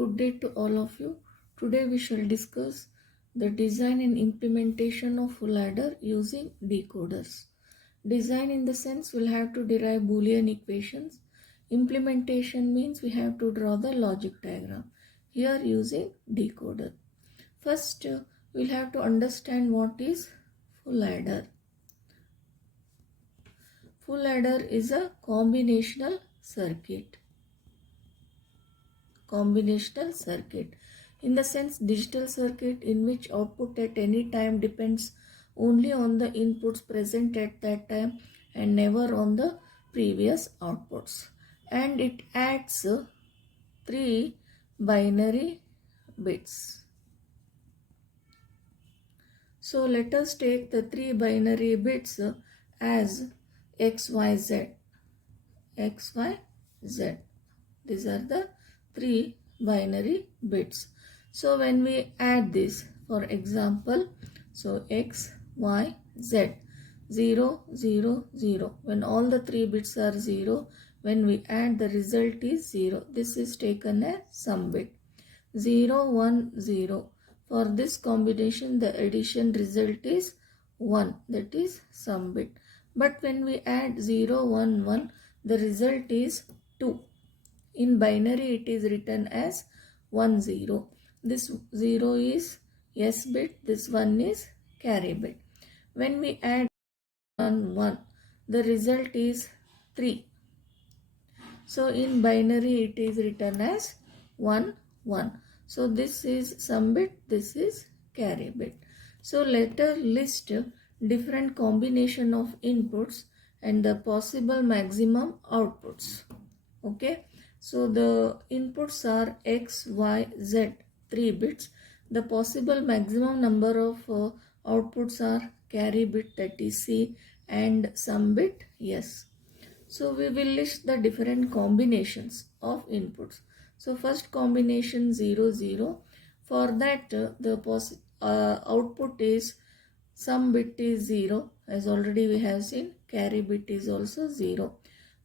Good day to all of you. Today we shall discuss the design and implementation of full adder using decoders. Design in the sense we'll have to derive Boolean equations. Implementation means we have to draw the logic diagram. Here using decoder. First we'll have to understand what is full adder. Full adder is a combinational circuit. In the sense digital circuit in which output at any time depends only on the inputs present at that time and never on the previous outputs, and it adds 3 binary bits. So let us take the 3 binary bits as XYZ. These are the 3 binary bits. So when we add this, for example, so X, Y, Z, 0, 0, 0. When all the 3 bits are 0, when we add, the result is 0. This is taken as sum bit. 0, 1, 0. For this combination, the addition result is 1. That is sum bit. But when we add 0, 1, 1, the result is 2. In binary, it is written as 1, 0. This 0 is S bit, this 1 is carry bit. When we add 1, 1, the result is 3. So in binary, it is written as 1, 1. So this is sum bit, this is carry bit. So let us list different combination of inputs and the possible maximum outputs. Okay. So the inputs are X, Y, Z, 3 bits. The possible maximum number of outputs are carry bit, that is C, and sum bit S. So we will list the different combinations of inputs. So first combination 0, 0. For that the output is sum bit is 0, as already we have seen. Carry bit is also 0.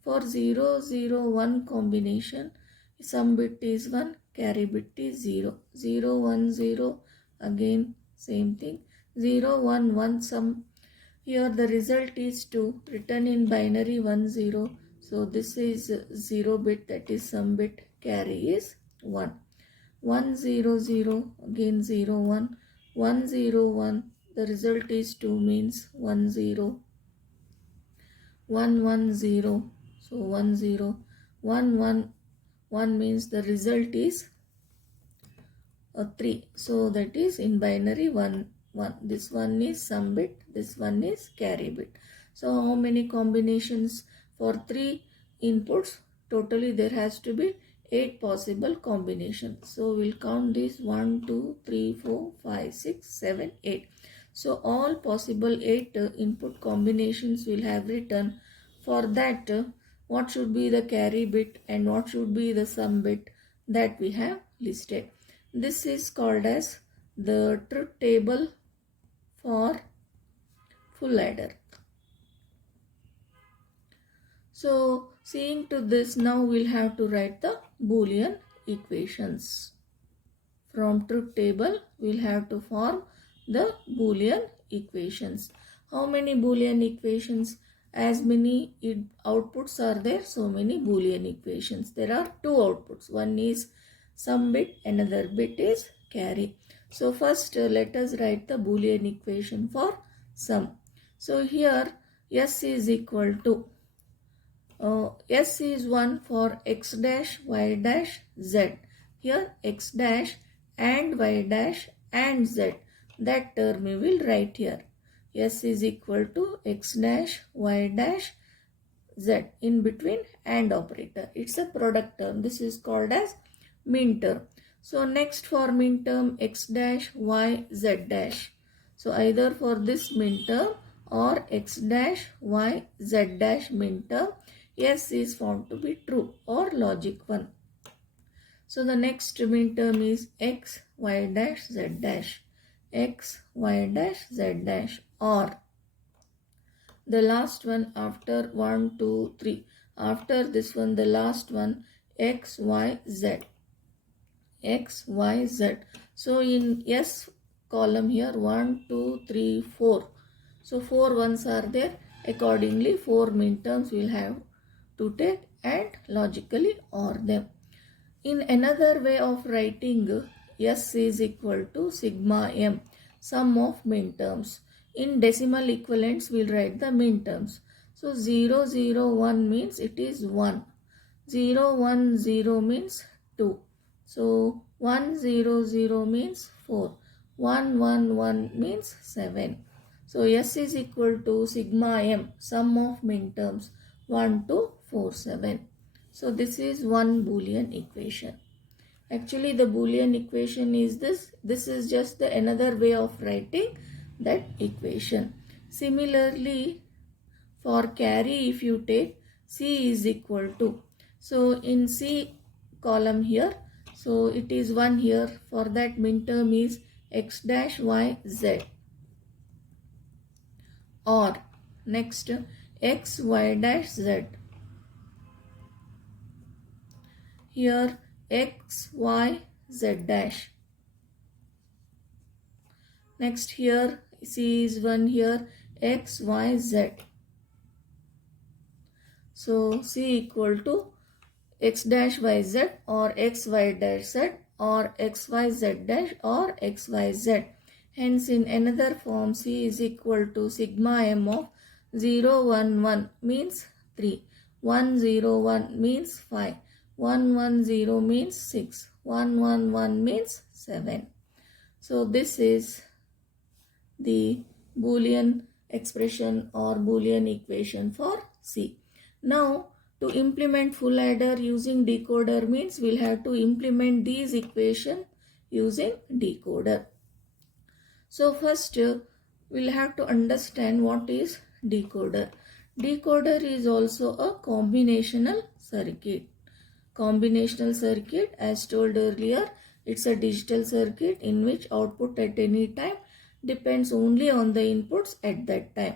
For 0, 0, 1 combination, sum bit is 1, carry bit is 0. 0, 1, 0, again same thing. 0, 1, 1 sum. Here the result is 2, written in binary 1, 0. So this is 0 bit, that is sum bit, carry is 1. 1, 0, 0, again 0, 1. 1, 0, 1, the result is 2, means 1, 0. 1, 1, 0. So 1, 0, 1, 1, 1 means the result is 3. So that is in binary 1, 1. This one is sum bit, this one is carry bit. So how many combinations for 3 inputs? Totally there has to be 8 possible combinations. So we'll count these 1, 2, 3, 4, 5, 6, 7, 8. So all possible 8 input combinations we'll have written. For that, what should be the carry bit and what should be the sum bit, that we have listed. This is called as the truth table for full adder. So seeing to this, now we'll have to write the Boolean equations. From truth table, we'll have to form the Boolean equations. How many Boolean equations? As many outputs are there, so many Boolean equations. There are 2 outputs. One is sum bit, another bit is carry. So first let us write the Boolean equation for sum. So here S is equal to S is 1 for X dash, Y dash, Z. Here X dash and Y dash and Z. That term we will write here. S is equal to X dash, Y dash, Z. In between and operator. It's a product term. This is called as min term. So next for min term X dash, Y, Z dash. So either for this min term or X dash, Y, Z dash min term, S is found to be true or logic 1. So the next min term is X, Y dash, Z dash. X, Y dash, Z dash, or the last one after 1, 2, 3. After this one, the last one, X, Y, Z. X, Y, Z. So in S column here 1, 2, 3, 4. So 4 ones are there. Accordingly 4 midterms we'll have to take and logically OR them. In another way of writing, S is equal to sigma M, sum of minterms. In decimal equivalents, we'll write the minterms. So 0, 0, 1 means it is 1. 0, 1, 0 means 2. So 1, 0, 0 means 4. 1, 1, 1 means 7. So S is equal to sigma M, sum of minterms 1 to 4, 7. So this is one Boolean equation. Actually the Boolean equation is this. This is just the another way of writing that equation. Similarly for carry, if you take C is equal to. So in C column here, so it is 1 here. For that minterm is X dash Y Z. Or next X Y dash Z. Here X Y Z dash. Next here C is 1 here X Y Z. So C equal to X dash Y Z or X Y dash Z or X Y Z dash or X Y Z. Hence in another form C is equal to sigma M of 0, 1, 1 means 3. 1, 0, 1 means 5. 1, 1, 0 means 6. 1, 1, 1 means 7. So this is the Boolean expression or Boolean equation for C. Now to implement full adder using decoder means we'll have to implement these equations using decoder. So first we'll have to understand what is decoder. Decoder is also a combinational circuit. Combinational circuit, as told earlier, it's a digital circuit in which output at any time depends only on the inputs at that time.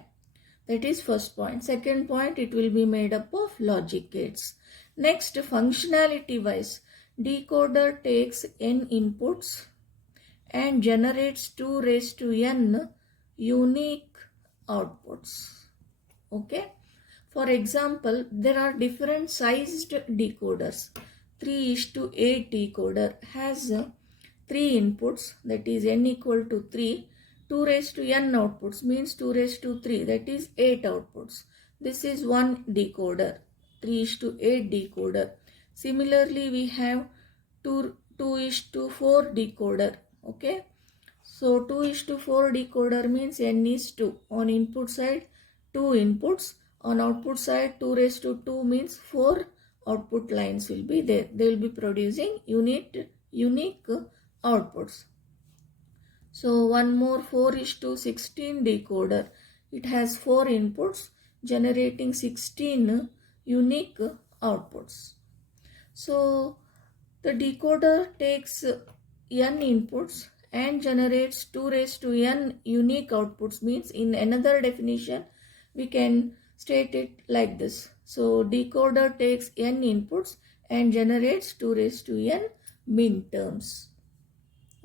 That is first point. Second point, it will be made up of logic gates. Next, functionality wise, decoder takes n inputs and generates 2 raised to n unique outputs. Okay. For example, there are different sized decoders. 3:8 decoder has 3 inputs, that is n equal to 3. 2 raised to n outputs means 2 raised to 3, that is 8 outputs. This is one decoder, 3:8 decoder. Similarly, we have 2:4 decoder. Okay. So 2:4 decoder means n is 2. On input side, 2 inputs. On output side, 2 raised to 2 means 4 output lines will be there. They will be producing unique outputs. So one more 4:16 decoder. It has 4 inputs generating 16 unique outputs. So the decoder takes n inputs and generates 2 raised to n unique outputs means in another definition we can state it like this. So decoder takes n inputs and generates 2 raised to n minterms.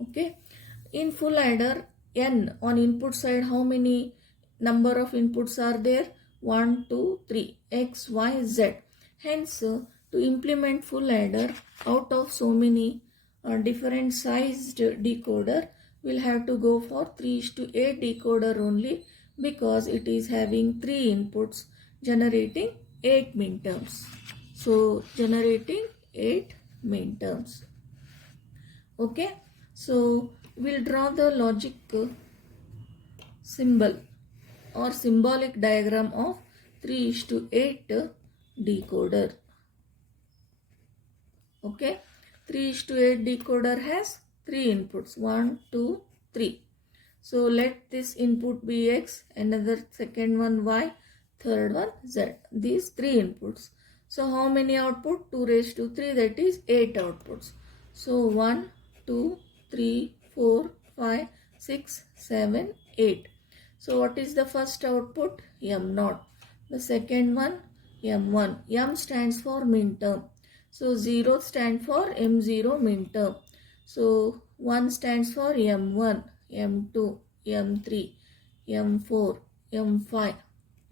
Okay. In full adder, n on input side, how many number of inputs are there? 1, 2, 3, X, Y, Z. Hence, to implement full adder out of so many different sized decoder, we'll have to go for 3:8 decoder only because it is having 3 inputs generating 8 minterms. So, generating 8 minterms. Okay. So, we'll draw the logic symbol or symbolic diagram of 3:8 decoder. Okay. 3:8 decoder has 3 inputs. 1, 2, 3. So let this input be X, another second one Y, third one Z. These 3 inputs. So how many output? 2 raised to 3, that is 8 outputs. So 1, 2, 3, 4, 5, 6, 7, 8. So what is the first output? M0. The second one, M1. M stands for minterm. So 0 stands for M0 minterm. So 1 stands for M1, M2, M3, M4, M5,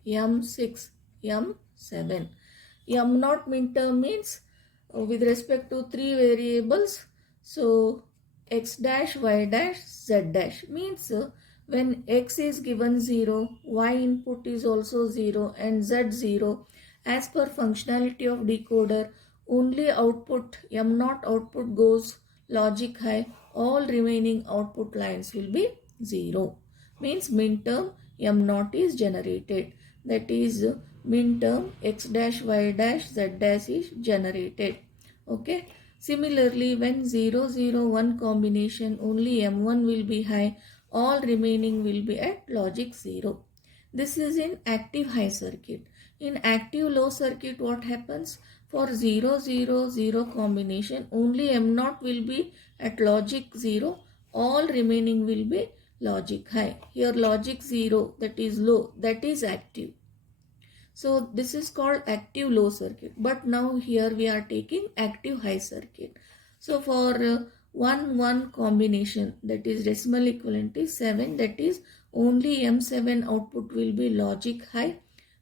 M6, M7. M naught minterm means with respect to three variables. So x dash, y dash, z dash means when x is given 0, y input is also 0 and z 0. As per functionality of decoder, only output M naught output goes logic high. All remaining output lines will be 0. Means minterm M naught is generated. That is minterm x dash, y dash, z dash is generated. Okay. Similarly, when 0, 0, 1 combination, only M1 will be high. All remaining will be at logic 0. This is in active high circuit. In active low circuit, what happens? For 0, 0, 0 combination, only M0 will be at logic 0. All remaining will be logic high. Here logic 0, that is low, that is active. So this is called active low circuit. But now here we are taking active high circuit. So for 1, 1 combination, that is decimal equivalent is 7, that is only M7 output will be logic high.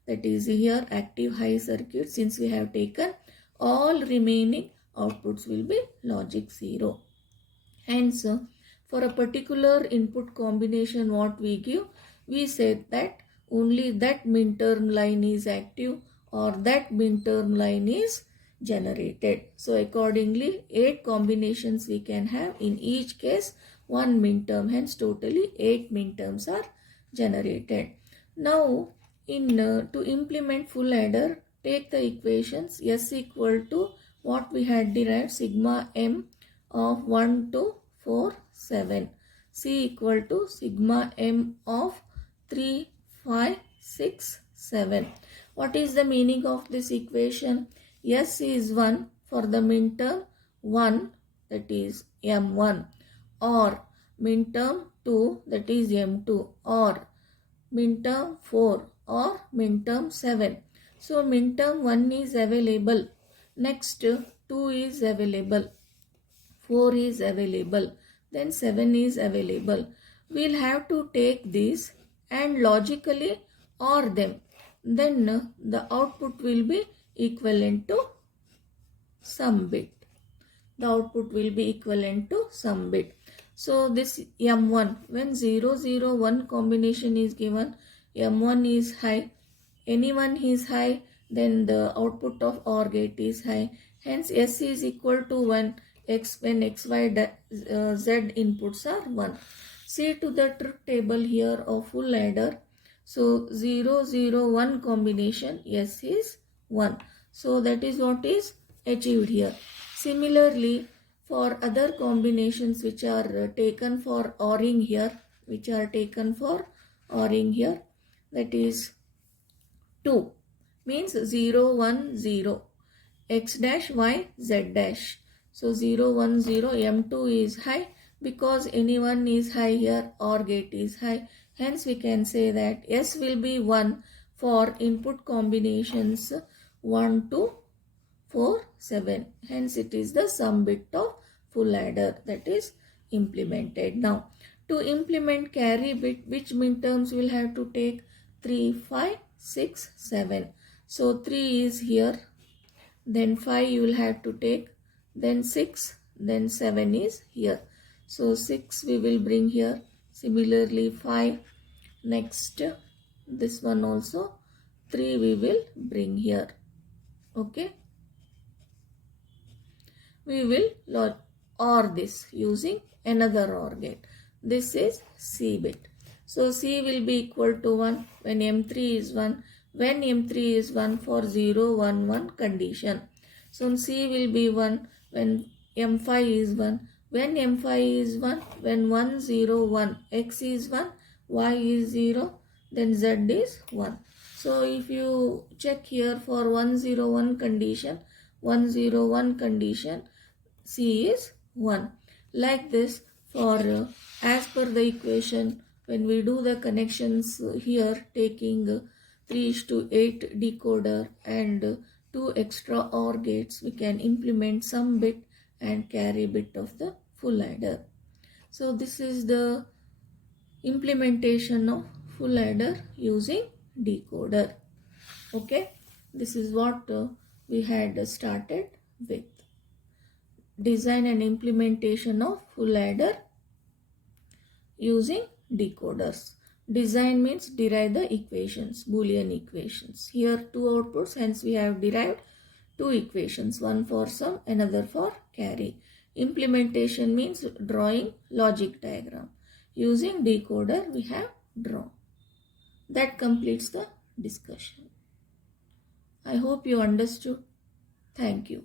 That is here active high circuit. Since we have taken, all remaining outputs will be logic 0. Hence, for a particular input combination what we give, we said that only that minterm line is active or that minterm line is generated. So accordingly 8 combinations we can have. In each case 1 minterm, hence totally 8 minterms are generated. Now to implement full adder, take the equations S equal to what we had derived, sigma m of 1 to 4, 7. C equal to sigma m of 3, 5, 6, 7. What is the meaning of this equation? S is 1 for the minterm 1, that is M1, or minterm 2, that is M2, or minterm 4 or minterm 7. So minterm 1 is available. Next 2 is available. 4 is available, then 7 is available. We'll have to take these and logically OR them. Then the output will be equivalent to some bit. The output will be equivalent to some bit. So this M1, when 0, 0, 1 combination is given, M1 is high. Anyone is high, then the output of OR gate is high. Hence S is equal to 1 x when x, y, z inputs are 1. See to the truth table here of full adder. So 0, 0, 1 combination S is 1. So that is what is achieved here. Similarly, for other combinations which are taken for ORing here, that is 2 means 0, 1, 0, x dash, y, z dash. So 0, 1, 0, M2 is high because anyone is high here, OR gate is high. Hence we can say that S will be 1 for input combinations 1 to 4, 7. Hence it is the sum bit of full adder that is implemented. Now to implement carry bit, which minterms will have to take? 3, 5, 6, 7. So 3 is here, then 5 you will have to take, then 6, then 7 is here. So 6 we will bring here, similarly 5, next this one also 3 we will bring here. Okay, we will OR this using another OR gate. This is C bit. So C will be equal to 1 when M3 is 1, when M3 is 1 for 0, 1, 1 condition. So C will be 1 when M5 is 1, when M5 is 1, when 1, 0, 1, X is 1, Y is 0, then Z is 1. So if you check here for 1, 0, 1 condition, 1, 0, 1 condition, C is 1. Like this for as per the equation, when we do the connections here taking 3:8 decoder and 2 extra OR gates, we can implement some bit and carry bit of the full adder. So this is the implementation of full adder using decoder. Okay, this is what we had started with. Design and implementation of full adder using decoders. Design means derive the equations, Boolean equations. Here two outputs, hence we have derived two equations, one for sum, another for carry. Implementation means drawing logic diagram. Using decoder we have drawn. That completes the discussion. I hope you understood. Thank you.